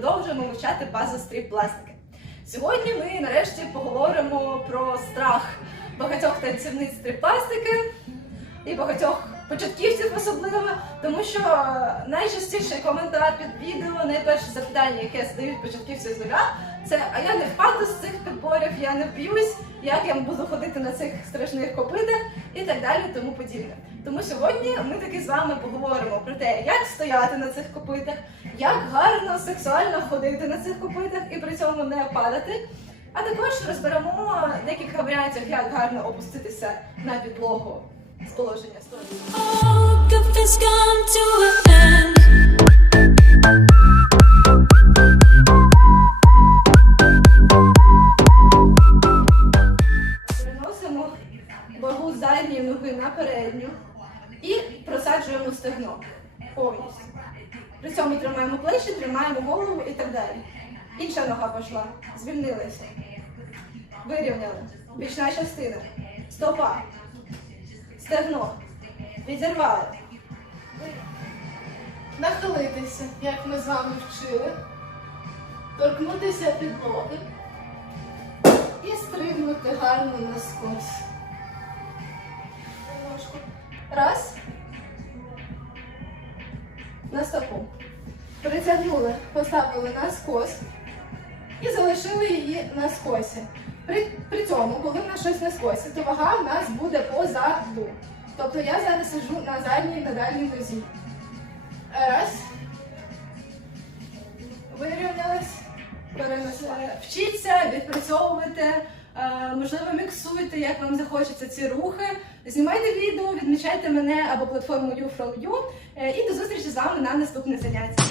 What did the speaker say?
продовжуємо вивчати базу стріт-пластики. Сьогодні ми нарешті поговоримо про страх багатьох танцівниць стріт-пластики і багатьох початківців особливо, тому що найчастіший коментар під відео, найперше запитання, яке задають початківці з нуля, це а я не впаду з цих підборів, я не вб'юсь, як я буду ходити на цих страшних копитах і так далі, тому подібне. Тому сьогодні ми таки з вами поговоримо про те, як стояти на цих копитах, як гарно сексуально ходити на цих копитах і при цьому не падати. А також розберемо декілька варіантів, як гарно опуститися на підлогу положення. Переносимо вагу задньої ноги на передню і просаджуємо стегно повністю. При цьому тримаємо плечі, тримаємо голову і так далі. Інша нога пішла, звільнилися. Вирівняли. Бічна частина. Стопа. Стегно. Відірвали. Нахилитися, як ми з вами вчили, торкнутися підлоги і стрибнути гарно наскось. Раз. На стопу. Притягнули, поставили наскось і залишили її на скосі. При, при цьому, коли в нас щось на скосі, то вага в нас буде позаду. Тобто я зараз сиджу на задній на дальній нозі. Раз. Вирівнялась. Перенесли. Вчіться, відпрацьовуйте, е, можливо, міксуйте, як вам захочеться ці рухи. Знімайте відео, відмічайте мене або платформу You From You. Е, І до зустрічі з вами на наступних заняттях.